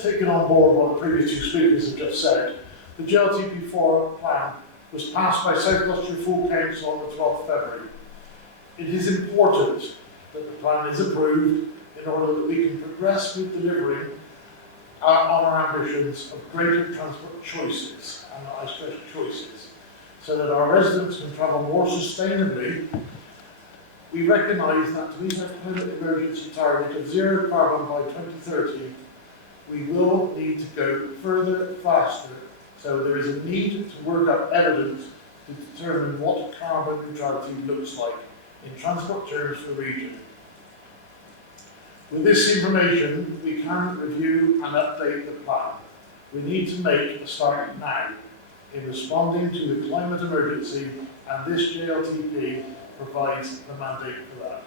Taking on board what the previous two speakers have just said, the JLTP4 plan was passed by South Gloucestershire Full Council on the 12th of February. It is important that the plan is approved in order that we can progress with delivering on our ambitions of greater transport choices, and I stress choices, so that our residents can travel more sustainably. We recognise that to meet our climate emergency target of zero carbon by 2030, we will need to go further, faster, so there is a need to work out evidence to determine what carbon neutrality looks like in transport terms for the region. With this information, we can review and update the plan. We need to make a start now in responding to the climate emergency, and this JLTP provides the mandate for that.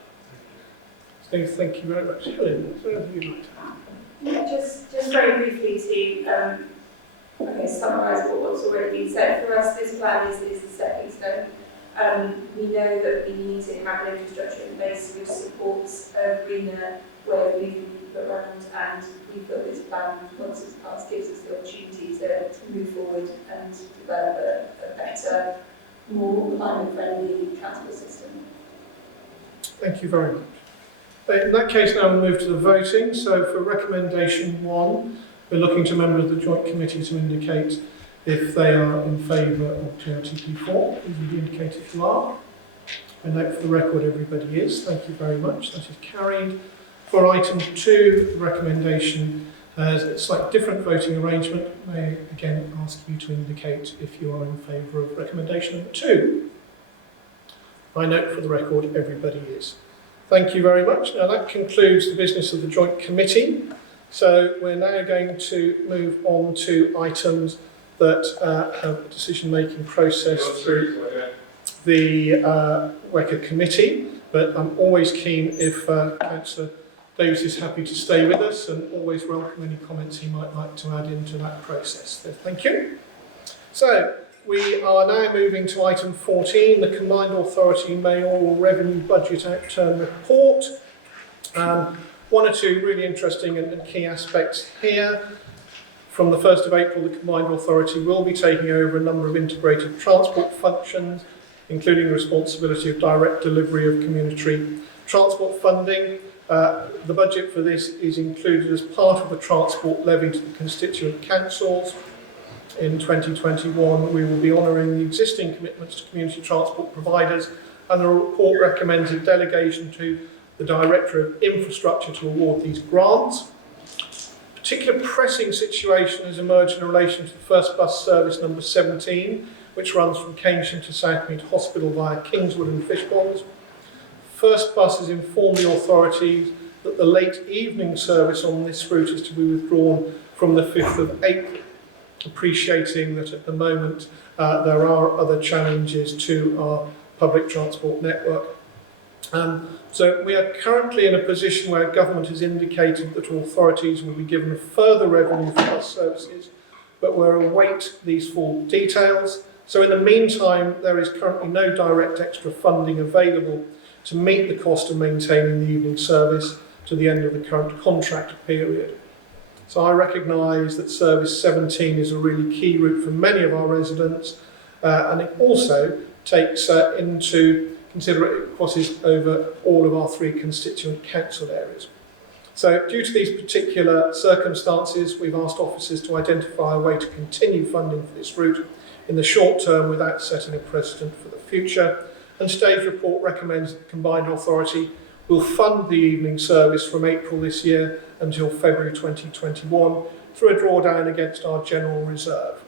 Steve, thank you very much. Helen, is there anything you'd like to add? Yeah, just very briefly to summarise what's already been said. For us, this plan is a stepping stone. We know that we need to have an infrastructure in place which supports a greener way of moving people around, and we feel this plan, once it's passed, gives us the opportunity to move forward and develop a better, more climate-friendly transport system. Thank you very much. In that case, now we'll move to the voting. So for recommendation 1, we're looking to members of the Joint Committee to indicate if they are in favour of JLTP4. Please indicate if you are. I note for the record everybody is. Thank you very much. That is carried. For item 2, the recommendation has a slightly different voting arrangement. May I again ask you to indicate if you are in favour of recommendation number 2. I note for the record everybody is. Thank you very much. Now that concludes the business of the Joint Committee. So we're now going to move on to items that have a decision-making process through the WECA committee. But I'm always keen if Councillor Davis is happy to stay with us, and always welcome any comments he might like to add into that process. So thank you. So we are now moving to item 14, the Combined Authority Mayoral Revenue Budget Outturn Report. One or two really interesting and key aspects here. From the 1st of April, the Combined Authority will be taking over a number of integrated transport functions, including the responsibility of direct delivery of community transport funding. The budget for this is included as part of the transport levy to the constituent councils. In 2021, we will be honouring the existing commitments to community transport providers, and the report recommends a delegation to the Director of Infrastructure to award these grants. A particular pressing situation has emerged in relation to the first bus service number 17, which runs from Keynsham to Southmead Hospital via Kingswood and Fishponds. First bus has informed the authorities that the late evening service on this route is to be withdrawn from the 5th of April, appreciating that at the moment there are other challenges to our public transport network. So we are currently in a position where government has indicated that authorities will be given further revenue for bus services, but we'll await these full details. So in the meantime, there is currently no direct extra funding available to meet the cost of maintaining the evening service to the end of the current contract period. So I recognise that service 17 is a really key route for many of our residents, and it also takes into consider it crosses over all of our 3 constituent council areas. So due to these particular circumstances, we've asked officers to identify a way to continue funding for this route in the short term without setting a precedent for the future. And today's report recommends that the Combined Authority will fund the evening service from April this year until February 2021 through a drawdown against our general reserve.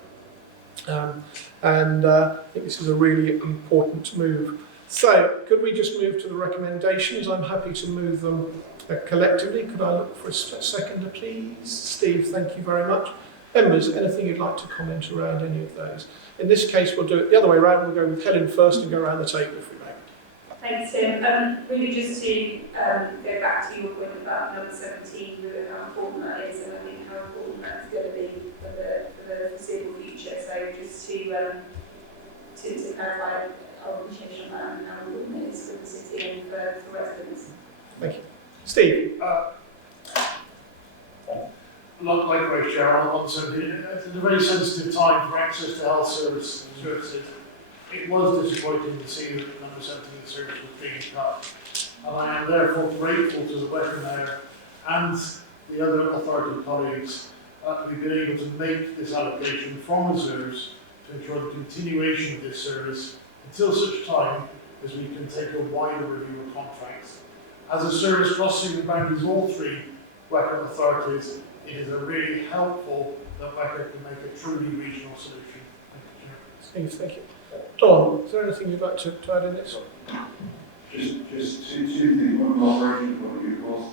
I think this is a really important move. So, could we just move to the recommendations? I'm happy to move them collectively. Could I look for a seconder, please? Steve, thank you very much. Members, anything you'd like to comment around any of those? In this case, we'll do it the other way around. We'll go with Helen first and go around the table if we may. Thanks, Tim. Really just to go back to your point about number 17, how important that is, and I think how important that's going to be for the foreseeable future. So just to clarify our appreciation on that and how important it is for the city and for residents. Thank you. Steve? Likewise, Chair, on 17, it's a very sensitive time for access to health services. It was disappointing to see that number 17 service was being cut, and I am therefore grateful to the WECA Mayor and the other authority colleagues that we've been able to make this allocation from reserves to ensure the continuation of this service until such time as we can take a wider review of contracts. As a service crossing the boundaries of all 3 WECA authorities, it is really helpful that WECA can make a truly regional solution. Thank you, Chair. Thank you. Don, is there anything you'd like to add in this? Just two things. One, from an operational point of view, of course,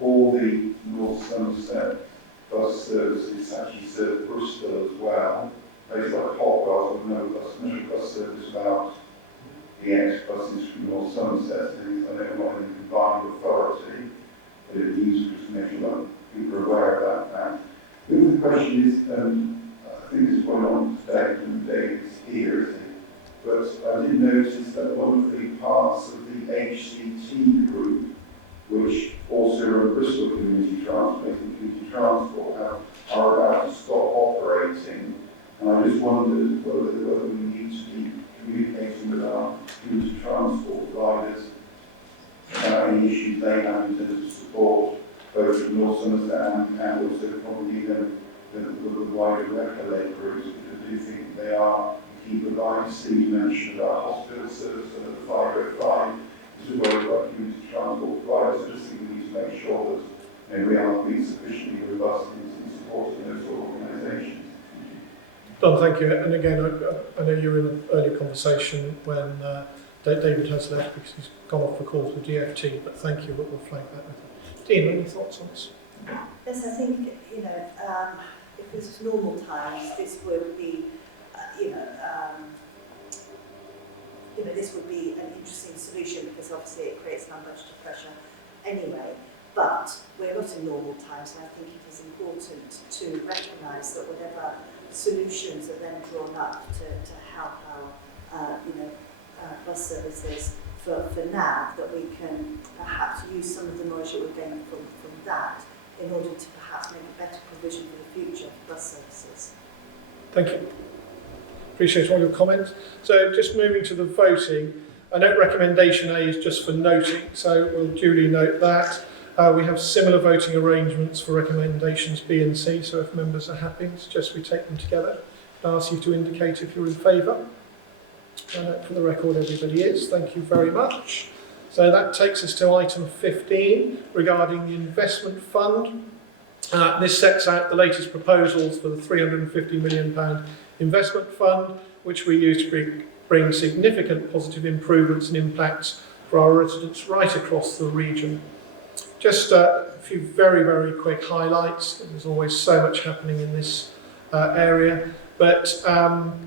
all the North Somerset bus services actually serve Bristol as well. Places like Hot Bus with no bus service without the ex-buses from North Somerset. So I know we're not in the combined authority, but it needs to make sure that people are aware of that. The other question is, I think this is going on today, and David is here, isn't he? but I did notice that one of the parts of the HCT group, which also run Bristol Community Transport, are about to stop operating. And I just wondered whether we need to be communicating with our community transport providers about any issues they have in terms of support, both from North Somerset and also probably the wider WECA-led groups, because I do think they are key providers. Steve mentioned about hospital service and the 505, as well as our community transport providers. I just think we need to make sure that we are being sufficiently robust in supporting those sort of organisations. Don, thank you. And again, I know you were in an earlier conversation when David has left because he's gone off the call to the DFT, but thank you, but we'll flag that with him. Dean, any thoughts on this? Yes, I think, if this was normal times, this would be, this would be an interesting solution because obviously it creates an unbudgeted pressure anyway. But we're not in normal times, and I think it is important to recognise that whatever solutions are then drawn up to help our, bus services for now, that we can perhaps use some of the knowledge that we're gaining from that in order to perhaps make a better provision for the future for bus services. Thank you. Appreciate all your comments. So just moving to the voting, I note recommendation A is just for noting, so we'll duly note that. We have similar voting arrangements for recommendations B and C, so if members are happy, I suggest we take them together. I ask you to indicate if you're in favour. For the record, everybody is. Thank you very much. So that takes us to item 15 regarding the investment fund. This sets out the latest proposals for the £350 million investment fund, which we use to bring significant positive improvements and impacts for our residents right across the region. Just a few very, very quick highlights. There's always so much happening in this area, but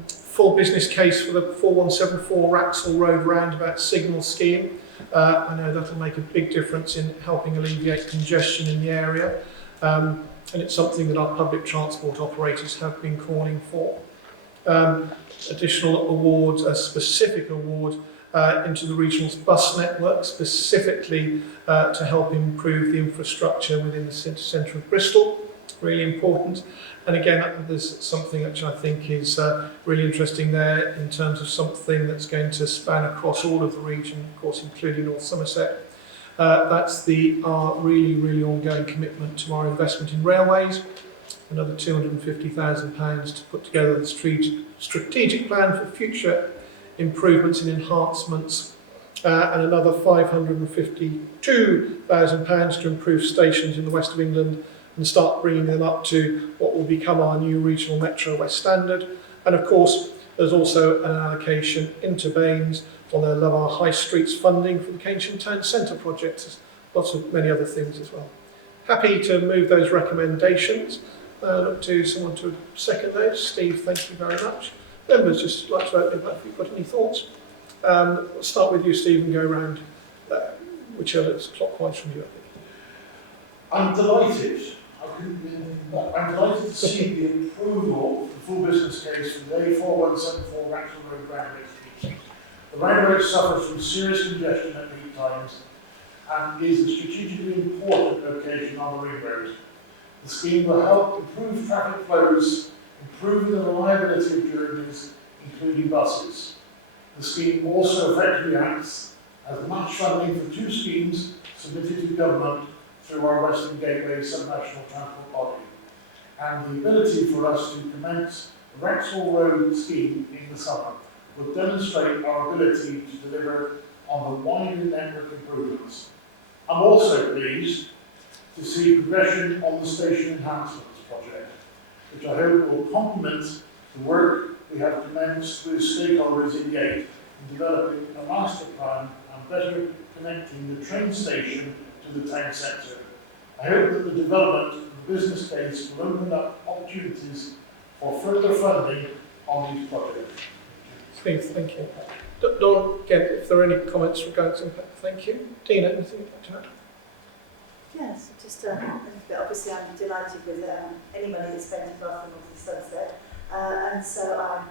full business case for the 4174 Wraxall Road roundabout signal scheme. I know that'll make a big difference in helping alleviate congestion in the area, and it's something that our public transport operators have been calling for. Additional awards, a specific award into the regional bus network, specifically to help improve the infrastructure within the centre of Bristol. Really important. And again, there's something which I think is really interesting there in terms of something that's going to span across all of the region, of course, including North Somerset. That's our really, really ongoing commitment to our investment in railways. Another £250,000 to put together the strategic plan for future improvements and enhancements, and another £552,000 to improve stations in the west of England and start bringing them up to what will become our new regional Metro West standard. And of course, there's also an allocation into Baines on their Love Our High Streets funding for the Keynsham Town Centre project. There's lots of many other things as well. Happy to move those recommendations. Look to someone to second those. Steve, thank you very much. Members, just like to open up if you've got any thoughts. We'll start with you, Steve, and go around whichever is clockwise from you, I think. I'm delighted. I'm delighted to see the approval of the full business case for the A4174 Wraxall Road roundabout scheme. The roundabout suffers from serious congestion at peak times and is a strategically important location on the ring road. The scheme will help improve traffic flows, improving the reliability of journeys, including buses. The scheme also effectively acts as match funding for two schemes submitted to government through our Western Gateway subnational transport body, and the ability for us to commence the Wraxall Road scheme in the summer will demonstrate our ability to deliver on the wider network improvements. I'm also pleased to see progression on the station enhancements project, which I hope will complement the work we have commenced with stakeholders in Gate in developing a master plan and better connecting the train station to the town centre. I hope that the development of the business case will open up opportunities for further funding on these projects. Steve, thank you. Dawn, again, if there are any comments regarding impact, thank you. Dina, anything you'd like to add? Yes, just a little bit. Obviously, I'm delighted with any money that's spent in Bath and North East Somerset, and so I'm,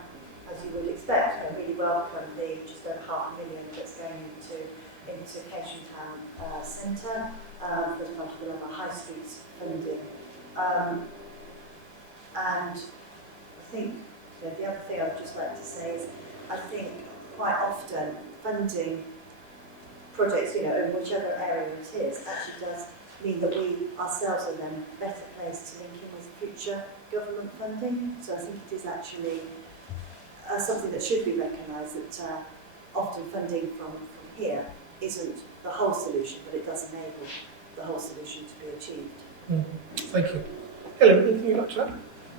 as you would expect, really welcome the just over £500,000 that's going into Keynsham Town Centre as part of the London High Street funding. And I think the other thing I would just like to say is I think quite often funding projects, in whichever area it is, actually does mean that we ourselves are then better placed to link in with future government funding. So I think it is actually something that should be recognised, that often funding from here isn't the whole solution, but it does enable the whole solution to be achieved. Thank you. Helen, anything you'd like to add?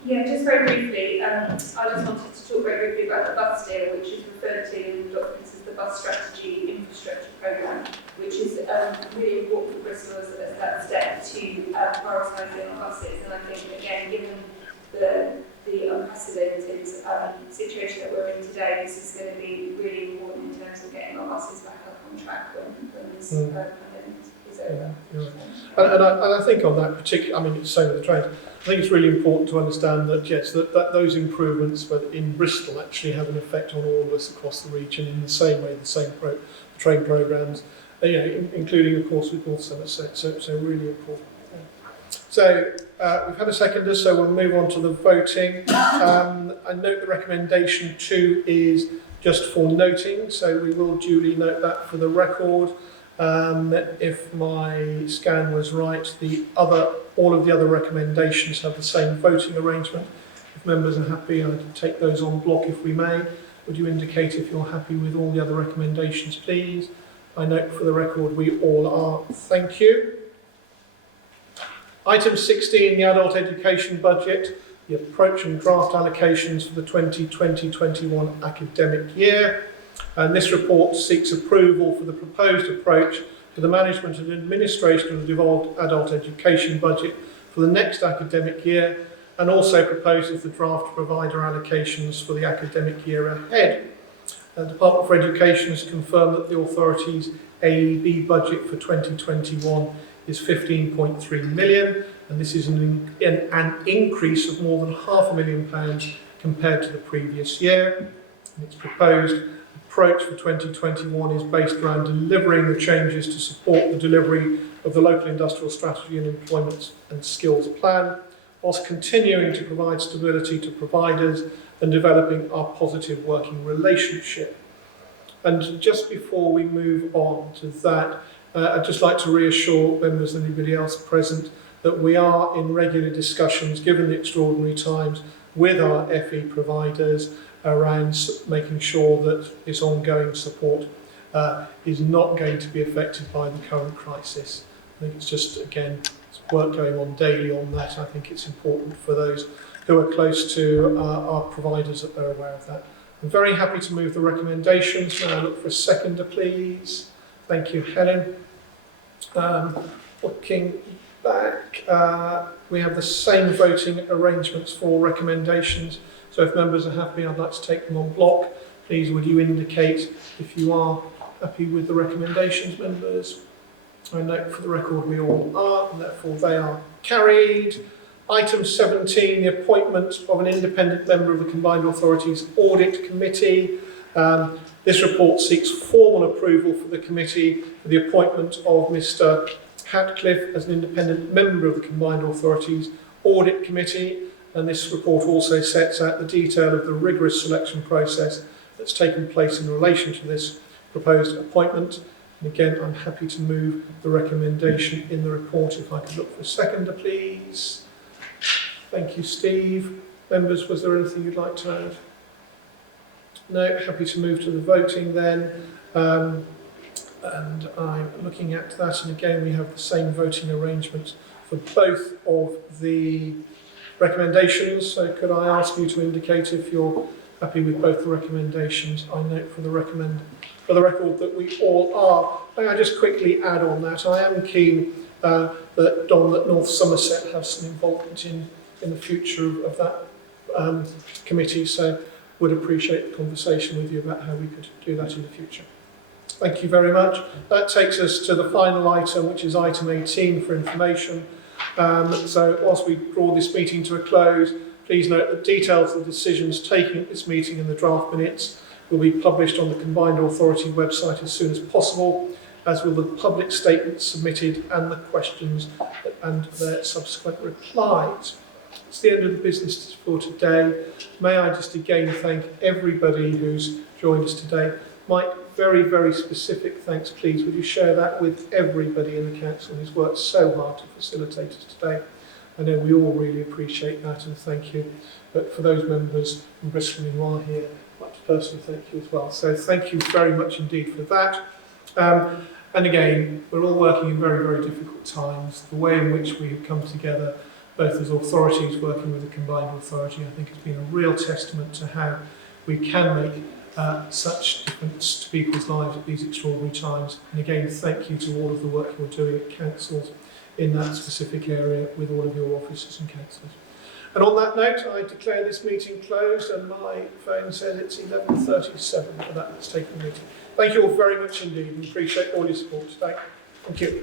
Yeah, just very briefly, I just wanted to talk very briefly about the bus deal, which is referred to in the documents as the Bus Strategy Infrastructure Programme, which is really important for Bristol as that step to prioritising our buses. And I think, again, given the unprecedented situation that we're in today, this is going to be really important in terms of getting our buses back up on track when this pandemic is over. And I think on that particular, it's the same with the trains. I think it's really important to understand that, yes, that those improvements but in Bristol actually have an effect on all of us across the region in the same way, the train programmes, including, of course, with North Somerset, so really important. So we've had a seconder, so we'll move on to the voting. I note the recommendation 2 is just for noting, so we will duly note that for the record. If my scan was right, all of the other recommendations have the same voting arrangement. If members are happy, I'd take those on block if we may. Would you indicate if you're happy with all the other recommendations, please? I note for the record we all are. Thank you. Item 16, the adult education budget, the approach and draft allocations for the 2020-21 academic year. And this report seeks approval for the proposed approach for the management and administration of the devolved adult education budget for the next academic year, and also proposes the draft provider allocations for the academic year ahead. The Department for Education has confirmed that the authority's AEB budget for 2021 is £15.3 million, and this is an increase of more than £500,000 compared to the previous year. And its proposed approach for 2021 is based around delivering the changes to support the delivery of the local industrial strategy and employment and skills plan, whilst continuing to provide stability to providers and developing our positive working relationship. And just before we move on to that, I'd just like to reassure members and anybody else present that we are in regular discussions, given the extraordinary times, with our FE providers around making sure that this ongoing support is not going to be affected by the current crisis. I think it's just, again, work going on daily on that. I think it's important for those who are close to our providers that they're aware of that. I'm very happy to move the recommendations. May I look for a seconder, please? Thank you, Helen. Looking back, we have the same voting arrangements for recommendations. So if members are happy, I'd like to take them on block. Please, would you indicate if you are happy with the recommendations, members? I note for the record we all are, and therefore they are carried. Item 17, the appointment of an independent member of the Combined Authorities Audit Committee. This report seeks formal approval for the committee for the appointment of Mr. Hatcliffe as an independent member of the Combined Authorities Audit Committee. And this report also sets out the detail of the rigorous selection process that's taken place in relation to this proposed appointment. And again, I'm happy to move the recommendation in the report. If I could look for a seconder, please. Thank you, Steve. Members, was there anything you'd like to add? No, happy to move to the voting then. And I'm looking at that, and again, we have the same voting arrangements for both of the recommendations. So could I ask you to indicate if you're happy with both the recommendations? I note for the record that we all are. May I just quickly add on that? I am keen that North Somerset has some involvement in the future of that committee, so would appreciate the conversation with you about how we could do that in the future. Thank you very much. That takes us to the final item, which is item 18 for information. So whilst we draw this meeting to a close, Please note that details of the decisions taken at this meeting and the draft minutes will be published on the Combined Authority website as soon as possible, as will the public statements submitted and the questions and their subsequent replies. It's the end of the business for today. May I just again thank everybody who's joined us today. Mike, very, very specific thanks, please. Would you share that with everybody in the council who's worked so hard to facilitate us today? I know we all really appreciate that, and thank you. But for those members from Bristol who are here, I'd like to personally thank you as well. So thank you very much indeed for that. And again, we're all working in very, very difficult times. The way in which we have come together, both as authorities working with the Combined Authority, I think has been a real testament to how we can make such difference to people's lives at these extraordinary times. And again, thank you to all of the work you're doing at councils in that specific area with all of your officers and councillors. And on that note, I declare this meeting closed, and my phone says it's 11:37 for that. Let's take the meeting. Thank you all very much indeed, and appreciate all your support today. Thank you.